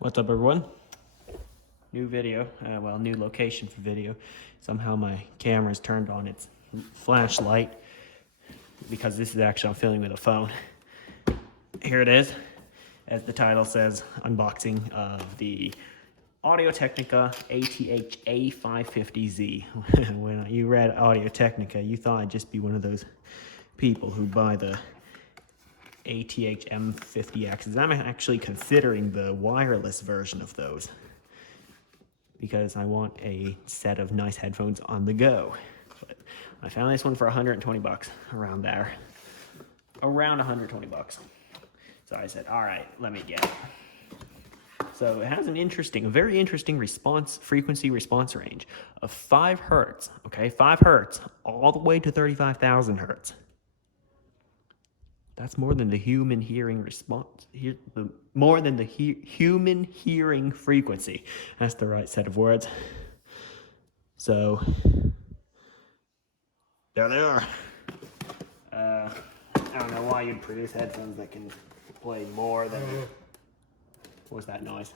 What's up, everyone? New video, well, new location for video. Somehow my camera's turned on its flashlight because this is actually I'm filming with a phone. Here it is, as the title says, unboxing of the Audio Technica ATH A550Z. When you read Audio Technica, you thought I'd just be one of those people who buy the ATH M50Xs. I'm actually considering the wireless version of those because I want a set of nice headphones on the go. But I found this one for 120 bucks, around there. Around 120 bucks. So I said, all right, let me get it. So it has a very interesting frequency response range of 5 hertz, okay? 5 hertz, all the way to 35,000 hertz. That's more than the human hearing response, more than the human hearing frequency. That's the right set of words. So, there they are. I don't know why you'd produce headphones that can play more than, what was that noise?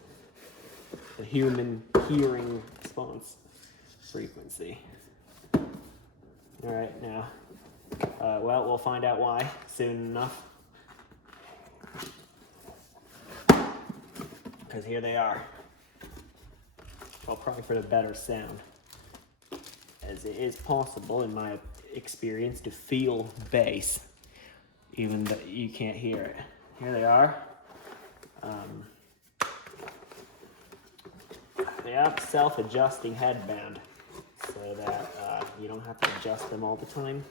The human hearing response frequency. All right, now. Well, we'll find out why soon enough. Because here they are. Well, probably for the better sound. As it is possible, in my experience, to feel bass, even though you can't hear it. Here they are. They have self-adjusting headband, so that you don't have to adjust them all the time.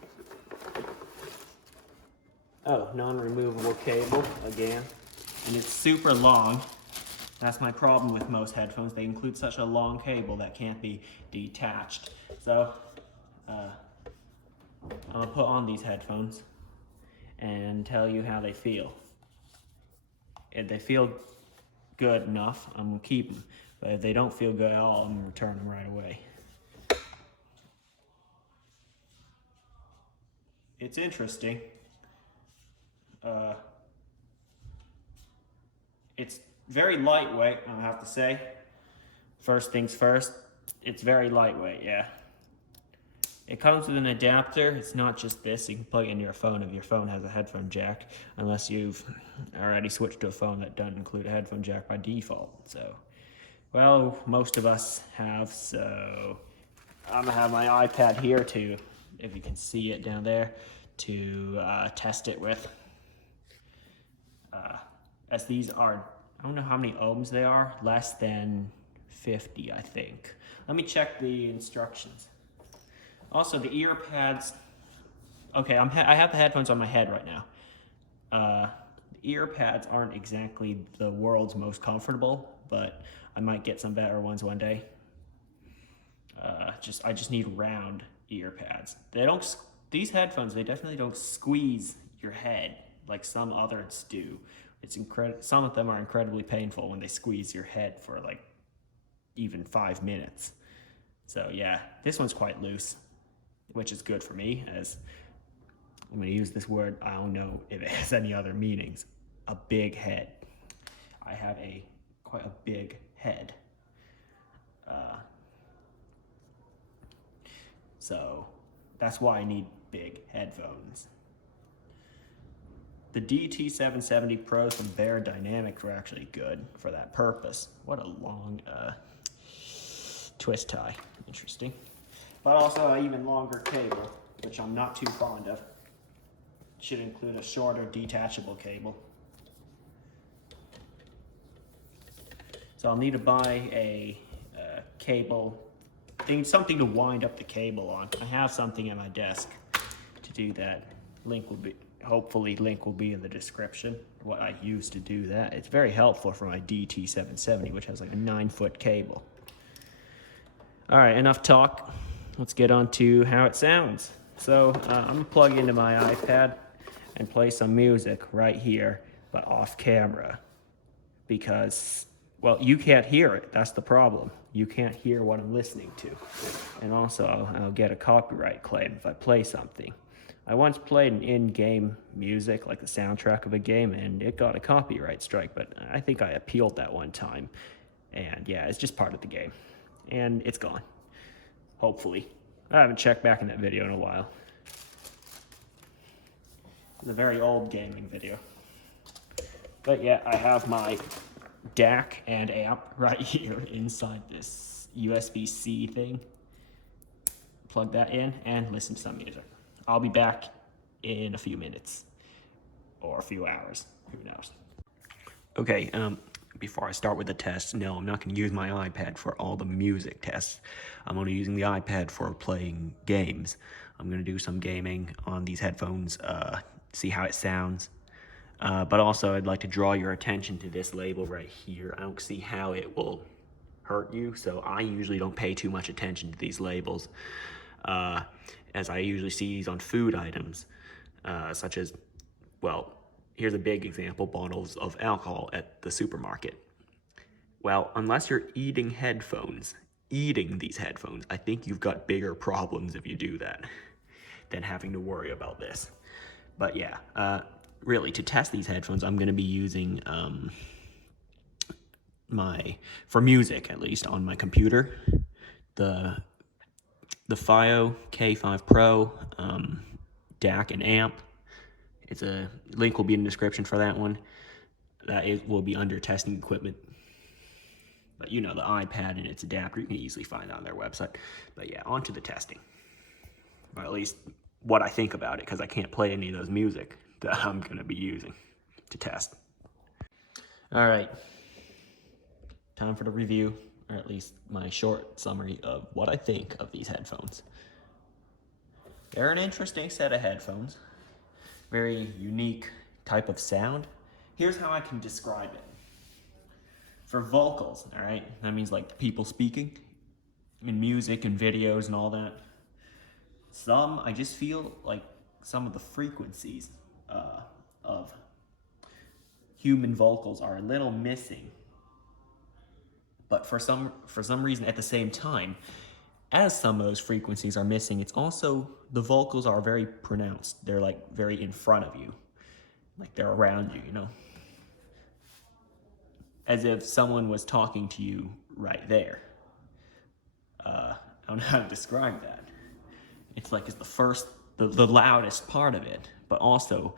Oh, non-removable cable again, and it's super long. That's my problem with most headphones. They include such a long cable that can't be detached. So I'm gonna put on these headphones and tell you how they feel. If they feel good enough, I'm gonna keep them. But if they don't feel good at all, I'm gonna return them right away. It's interesting. It's very lightweight, I have to say. First things first, it's very lightweight, yeah. It comes with an adapter. It's not just this. You can plug it into your phone if your phone has a headphone jack, unless you've already switched to a phone that doesn't include a headphone jack by default. So, well, most of us have, so I'm gonna have my iPad here to, if you can see it down there, to test it with. As these are, I don't know how many ohms they are, less than 50, I think. Let me check the instructions. Also, the ear pads, okay, I have the headphones on my head right now. The ear pads aren't exactly the world's most comfortable, but I might get some better ones one day. I just need round ear pads. These headphones, they definitely don't squeeze your head like some others do. Some of them are incredibly painful when they squeeze your head for like even 5 minutes. So yeah, this one's quite loose, which is good for me, as I'm gonna use this word, I don't know if it has any other meanings. A big head. I have quite a big head. So that's why I need big headphones. The DT770 Pros from Bear Dynamics were actually good for that purpose. What a long twist tie, interesting. But also an even longer cable, which I'm not too fond of. Should include a shorter detachable cable. So I'll need to buy a cable, something to wind up the cable on. I have something at my desk to do that. Hopefully link will be in the description, what I use to do that. It's very helpful for my DT770, which has like a 9-foot cable. All right, enough talk. Let's get on to how it sounds. So I'm gonna plug into my iPad and play some music right here, but off camera. Because, well, you can't hear it, that's the problem. You can't hear what I'm listening to. And also, I'll get a copyright claim if I play something. I once played an in-game music, like the soundtrack of a game, and it got a copyright strike, but I think I appealed that one time. And yeah, it's just part of the game. And it's gone. Hopefully. I haven't checked back in that video in a while. It's a very old gaming video. But yeah, I have my DAC and amp right here inside this USB-C thing. Plug that in and listen to some music. I'll be back in a few minutes or a few hours, who knows. Okay, before I start with the test, no, I'm not going to use my iPad for all the music tests. I'm only using the iPad for playing games. I'm going to do some gaming on these headphones, see how it sounds. But also, I'd like to draw your attention to this label right here. I don't see how it will hurt you, so I usually don't pay too much attention to these labels, as I usually see these on food items, such as, well, here's a big example, bottles of alcohol at the supermarket. Well, unless you're eating these headphones, I think you've got bigger problems if you do that than having to worry about this. But yeah, really, to test these headphones, I'm going to be using for music at least, on my computer, the FiO K5 Pro DAC and amp. It's a link will be in the description for that one. Will be under testing equipment. But you know, the iPad and its adapter, you can easily find on their website. But yeah, on to the testing. Or at least what I think about it, because I can't play any of those music that I'm going to be using to test. All right, time for the review, or at least my short summary of what I think of these headphones. They're an interesting set of headphones. Very unique type of sound. Here's how I can describe it. For vocals, all right, that means like people speaking in music and videos and all that. I just feel like some of the frequencies of human vocals are a little missing. But for some reason, at the same time, as some of those frequencies are missing, it's also, the vocals are very pronounced. They're like very in front of you, like they're around you, you know? As if someone was talking to you right there. I don't know how to describe that. It's like it's the loudest part of it, but also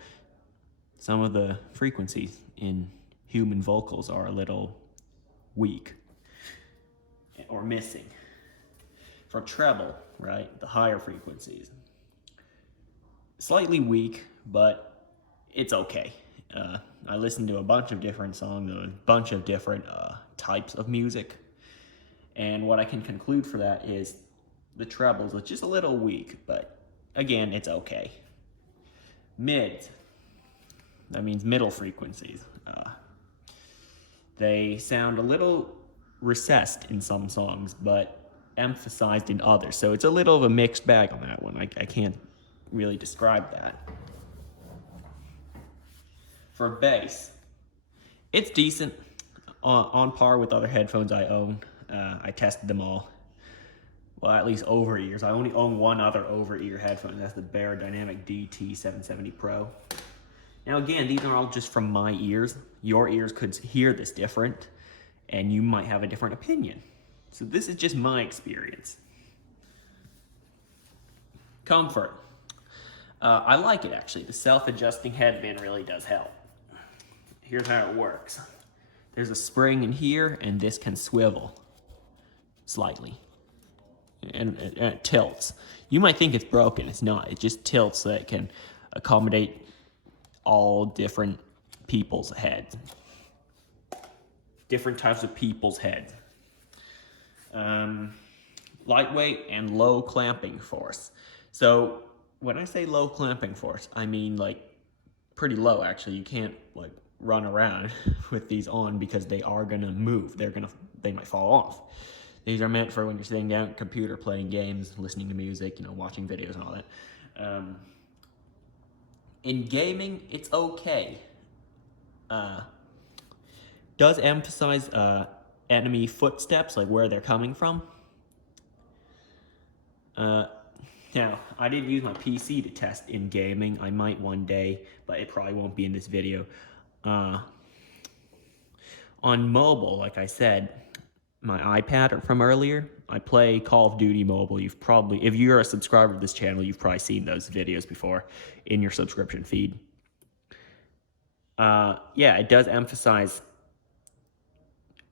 some of the frequencies in human vocals are a little weak or missing. For treble, right, the higher frequencies, slightly weak, but it's okay. I listened to a bunch of different songs, a bunch of different types of music, and what I can conclude for that is the trebles are just a little weak, but again, it's okay. Mids, that means middle frequencies. They sound a little recessed in some songs, but emphasized in others. So it's a little of a mixed bag on that one. I can't really describe that. For bass, it's decent, on par with other headphones I own. I tested them all. Well, at least over-ears. I only own one other over-ear headphone. That's the Beyerdynamic DT770 Pro. Now again, these are all just from my ears. Your ears could hear this different, and you might have a different opinion. So this is just my experience. Comfort. I like it actually. The self-adjusting headband really does help. Here's how it works. There's a spring in here, and this can swivel slightly. And it tilts. You might think it's broken. It's not. It just tilts so that it can accommodate all different people's heads. Different types of people's heads. Lightweight and low clamping force. So when I say low clamping force, I mean like pretty low actually. You can't like run around with these on because they are gonna move. They might fall off. These are meant for when you're sitting down at a computer playing games, listening to music, you know, watching videos and all that. In gaming, it's okay. Does emphasize enemy footsteps, like where they're coming from. Now, I didn't use my PC to test in gaming. I might one day, but it probably won't be in this video. On mobile, like I said, my iPad from earlier, I play Call of Duty Mobile. You've probably, if you're a subscriber to this channel, you've probably seen those videos before in your subscription feed. Yeah, it does emphasize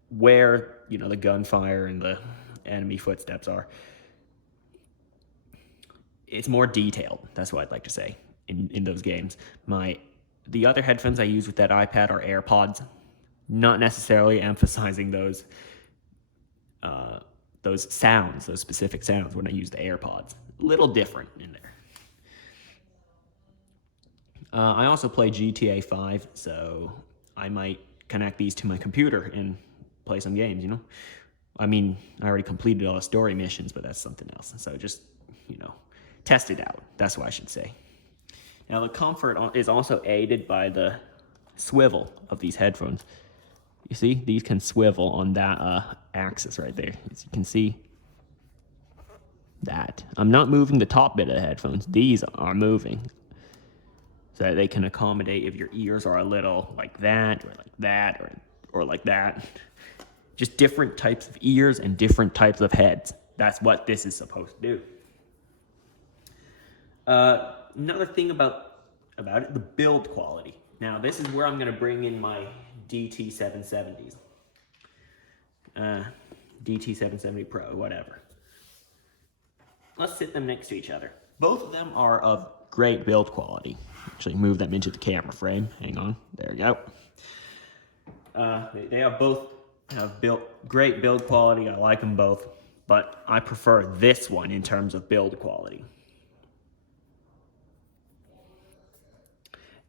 where, you know, the gunfire and the enemy footsteps are. It's more detailed. That's what I'd like to say in those games. The other headphones I use with that iPad are AirPods, not necessarily emphasizing those sounds, those specific sounds when I use the AirPods. A little different in there. I also play GTA 5, so I might connect these to my computer and play some games, you know? I mean, I already completed all the story missions, but that's something else. So just, you know, test it out. That's what I should say. Now, the comfort is also aided by the swivel of these headphones. You see, these can swivel on that axis right there. As you can see, that. I'm not moving the top bit of the headphones. These are moving. So that they can accommodate if your ears are a little like that, or like that, or like that. Just different types of ears and different types of heads. That's what this is supposed to do. Another thing about it, the build quality. Now, this is where I'm going to bring in my DT770s. DT770 Pro, whatever. Let's sit them next to each other. Both of them are of great build quality. Actually, move them into the camera frame. Hang on. There we go. They have both great build quality. I like them both, but I prefer this one in terms of build quality.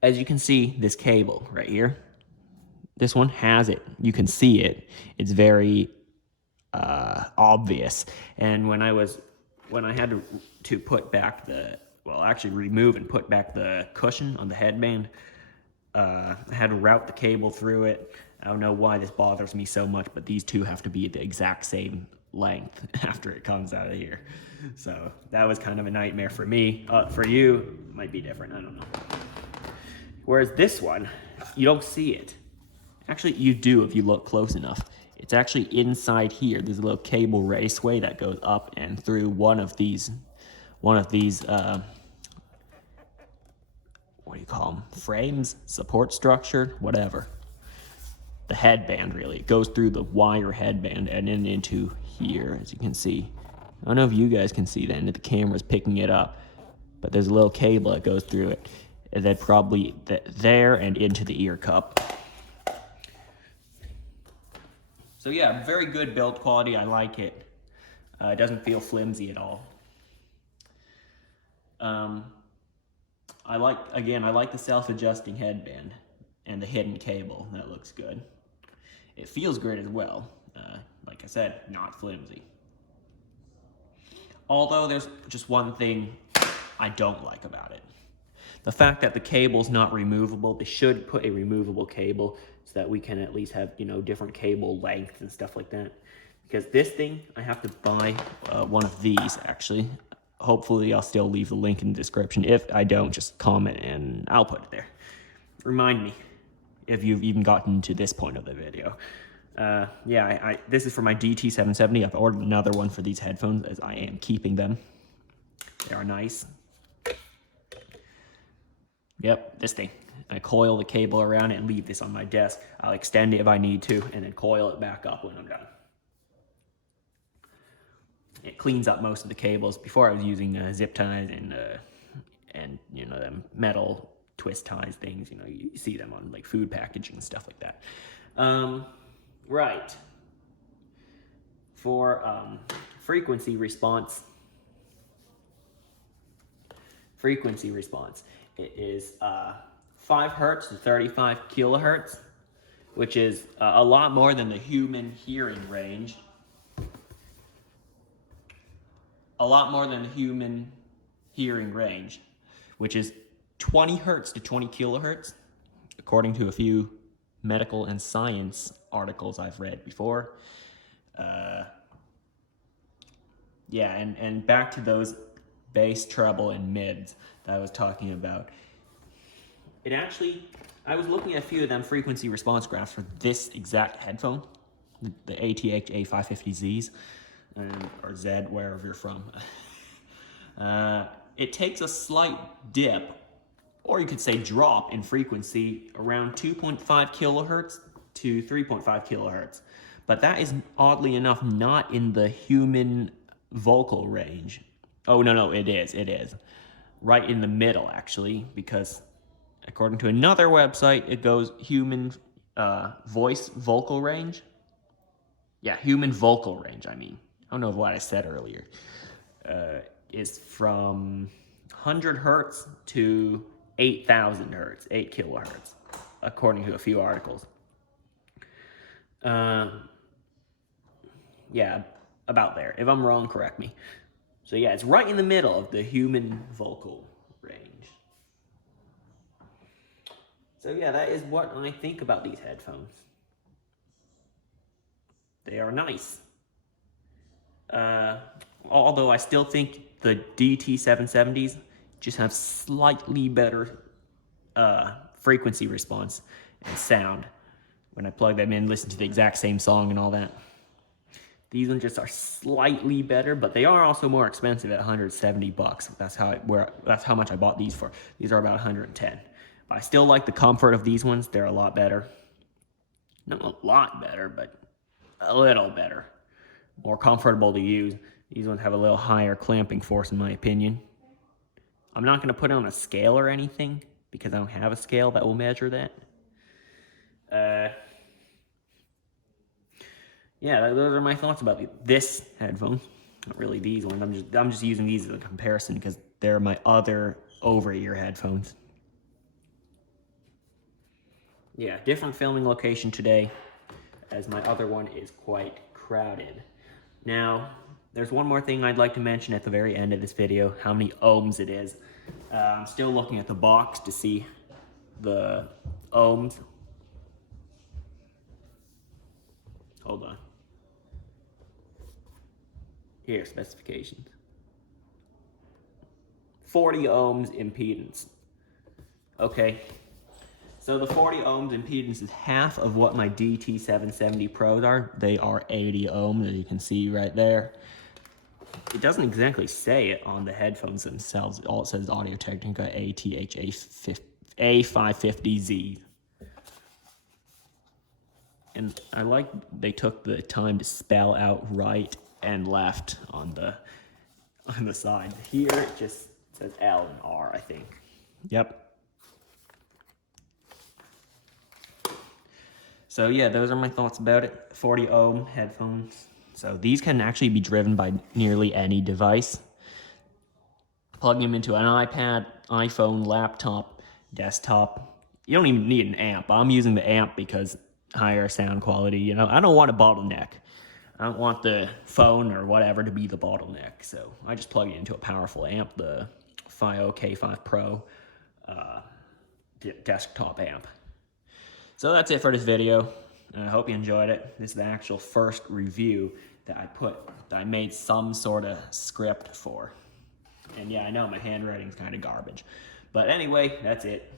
As you can see, this cable right here, this one has it. You can see it. It's very obvious. And when I had to put back actually remove and put back the cushion on the headband, I had to route the cable through it. I don't know why this bothers me so much, but these two have to be the exact same length after it comes out of here. So that was kind of a nightmare for me. For you, it might be different. I don't know. Whereas this one, you don't see it. Actually, you do if you look close enough. It's actually inside here. There's a little cable raceway that goes up and through one of these what do you call them? Frames, support structure, whatever. The headband, really. It goes through the wire headband and then into here, as you can see. I don't know if you guys can see that, and the camera's picking it up, but there's a little cable that goes through it. And then probably there and into the ear cup. So yeah, very good build quality. I like it. It doesn't feel flimsy at all. I like the self-adjusting headband and the hidden cable. That looks good. It feels great as well. Like I said, not flimsy. Although there's just one thing I don't like about it. The fact that the cable's not removable. They should put a removable cable so that we can at least have, you know, different cable lengths and stuff like that. Because this thing, I have to buy one of these, actually. Hopefully, I'll still leave the link in the description. If I don't, just comment and I'll put it there. Remind me if you've even gotten to this point of the video. Yeah, this is for my DT770. I've ordered another one for these headphones as I am keeping them. They are nice. Yep, this thing. I coil the cable around it and leave this on my desk. I'll extend it if I need to and then coil it back up when I'm done. It cleans up most of the cables. Before I was using zip ties and you know, them metal twist ties things. You know, you see them on like food packaging and stuff like that. Right. For frequency response, it is 5 hertz to 35 kilohertz, which is a lot more than the human hearing range. Which is 20 hertz to 20 kilohertz, according to a few medical and science articles I've read before. Yeah, and back to those bass, treble, and mids that I was talking about. It actually, I was looking at a few of them frequency response graphs for this exact headphone, the ATH A550Zs, or Z, wherever you're from. It takes a slight dip, or you could say drop in frequency around 2.5 kilohertz to 3.5 kilohertz. But that is, oddly enough, not in the human vocal range. Oh, no, it is. Right in the middle, actually, because according to another website, it goes human voice vocal range. Yeah, human vocal range, I mean. I don't know what I said earlier. Is from 100 hertz to 8,000 hertz, 8 kilohertz, according to a few articles. Yeah, about there. If I'm wrong, correct me. So yeah, it's right in the middle of the human vocal range. So yeah, that is what I think about these headphones. They are nice. Although I still think the DT770s just have slightly better frequency response and sound when I plug them in, listen to the exact same song and all that. These ones just are slightly better, but they are also more expensive at 170 bucks. That's how much I bought these for. These are about 110. But I still like the comfort of these ones. They're a lot better. Not a lot better, but a little better. More comfortable to use. These ones have a little higher clamping force, in my opinion. I'm not going to put it on a scale or anything because I don't have a scale that will measure that. Yeah, those are my thoughts about this headphone. Not really these ones. I'm just using these as a comparison because they're my other over-ear headphones. Yeah, different filming location today, as my other one is quite crowded. Now, there's one more thing I'd like to mention at the very end of this video, how many ohms it is. I'm still looking at the box to see the ohms. Hold on. Here, specifications. 40 ohms impedance. Okay, so the 40 ohms impedance is half of what my DT770 Pros are. They are 80 ohms, as you can see right there. It doesn't exactly say it on the headphones themselves. All it says is Audio Technica ATH A550Z. And I like they took the time to spell out right and left on the side. Here it just says L and R, I think. Yep. So yeah, those are my thoughts about it. 40 ohm headphones. So these can actually be driven by nearly any device. Plugging them into an iPad, iPhone, laptop, desktop. You don't even need an amp. I'm using the amp because higher sound quality, you know. I don't want a bottleneck. I don't want the phone or whatever to be the bottleneck. So I just plug it into a powerful amp, the FiO K5 Pro desktop amp. So that's it for this video. I hope you enjoyed it. This is the actual first review that I made some sort of script for. And yeah, I know my handwriting's kind of garbage. But anyway, that's it.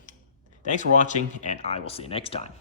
Thanks for watching, and I will see you next time.